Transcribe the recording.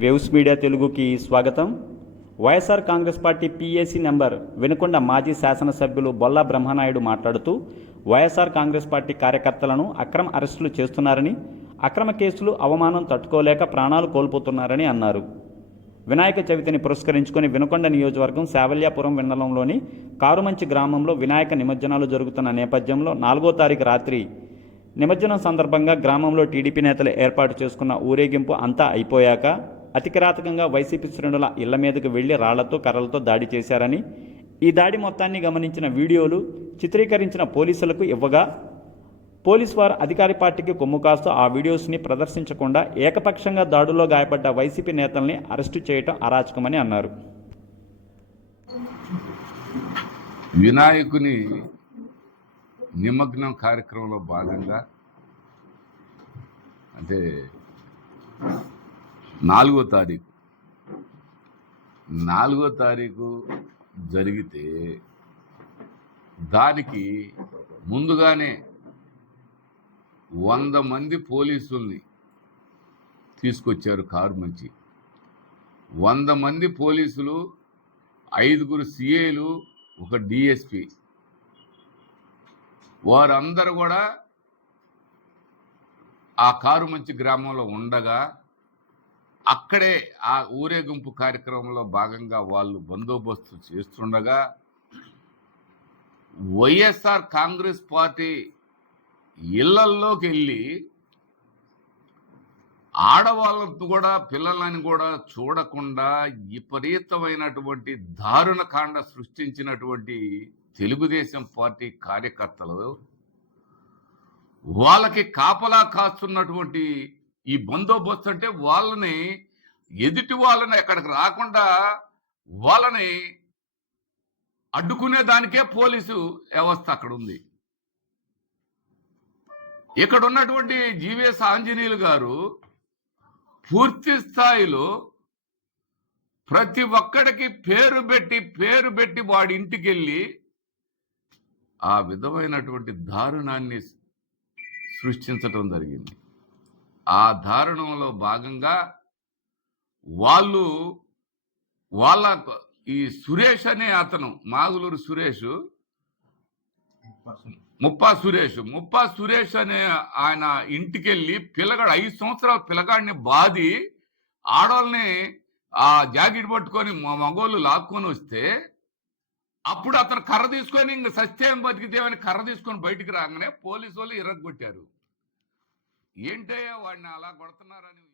Waves media తెలుగుకి స్వాగతం. YSR Congress party PAC number Vinukonda మాజీ శాసనసభ్యులు బొల్లా బ్రహ్మనాయుడు మాట్లాడుతూ వైఎస్ఆర్ కాంగ్రెస్ పార్టీ కార్యకర్తలను అక్రమ అరెస్టులు చేస్తున్నారని అక్రమ కేసులు అవమానం తట్టుకోలేక ప్రాణాలు కోల్పోతున్నారని అన్నారు. వినాయక చవితిని పురస్కరించుకొని వినుకొండ నియోజకవర్గం శావల్యాపురం విన్నలంలోని కారుమంచి గ్రామంలో వినాయక నిమజ్జనాలు జరుగుతున్న నేపథ్యంలో నాలుగో తారీఖు రాత్రి నిమజ్జనం సందర్భంగా గ్రామంలో టీడీపీ నేతలు ఏర్పాటు చేసుకున్న ఊరేగింపు అంతా అయిపోయాక అతికిరాతకంగా వైసీపీ శ్రేణుల ఇళ్ళ మీదకు వెళ్ళి రాళ్ళతో కర్రలతో దాడి చేశారని ఈ దాడి మొత్తాన్ని గమనించిన వీడియోలు చిత్రీకరించిన పోలీసులకు ఇవ్వగా పోలీసు వారు అధికారి పార్టీకి కొమ్ము కాస్తూ ఆ వీడియోస్ని ప్రదర్శించకుండా ఏకపక్షంగా దాడుల్లో గాయపడ్డ వైసీపీ నేతల్ని అరెస్టు చేయటం అరాచకమని అన్నారు. వినాయకుని నిమగ్నం కార్యక్రమంలో భాగంగా అంటే నాలుగో తారీఖు. నాలుగో తారీఖు జరిగితే దానికి ముందుగానే వంద మంది పోలీసుల్ని తీసుకొచ్చారు కారు మంచి వంద మంది పోలీసులు ఐదుగురు సిఏలు ఒక డిఎస్పి. వారందరూ కూడా ఆ కారు మంచి గ్రామంలో ఉండగా అక్కడే ఆ ఊరేగింపు కార్యక్రమంలో భాగంగా వాళ్ళు బందోబస్తు చేస్తుండగా వైఎస్ఆర్ కాంగ్రెస్ పార్టీ ఇళ్ళల్లోకి వెళ్ళి ఆడవాళ్ళను కూడా పిల్లలని కూడా చూడకుండా విపరీతమైనటువంటి దారుణ కాండ సృష్టించినటువంటి తెలుగుదేశం పార్టీ కార్యకర్తలు వాళ్ళకి కాపలా కాస్తున్నటువంటి ఈ బందోబస్తు అంటే వాళ్ళని ఎదుటి వాళ్ళని ఎక్కడికి రాకుండా వాళ్ళని అడ్డుకునే దానికే పోలీసు వ్యవస్థ అక్కడ ఉంది ఇక్కడ ఉన్నటువంటి జీవీఎస్ ఆంజనేయులు గారు పూర్తి స్థాయిలో ప్రతి ఒక్కడికి పేరు పెట్టి పేరు పెట్టి వాడి ఇంటికి వెళ్ళి ఆ విధమైనటువంటి దారుణాన్ని సృష్టించటం జరిగింది. ఆ దారుణంలో భాగంగా వాళ్ళు వాళ్ళ ఈ సురేష్ అనే అతను మాగులూరు సురేష్. ముప్పా సురేష్. ముప్పా సురేష్. అనే ఆయన ఇంటికి వెళ్ళి పిల్లగాడు ఐదు సంవత్సరాల పిల్లగాడిని బాది ఆడవాళ్ళని ఆ జాకెట్ పట్టుకొని మగోళ్ళు లాక్కొని వస్తే అప్పుడు అతను కర్ర తీసుకొని ఇంక సత్యం బతికితేమని కర్ర తీసుకొని బయటికి రాగానే పోలీసు వాళ్ళు ఇరగొట్టారు ఏంటయ్యా వాడిని అలా కొడుతున్నారని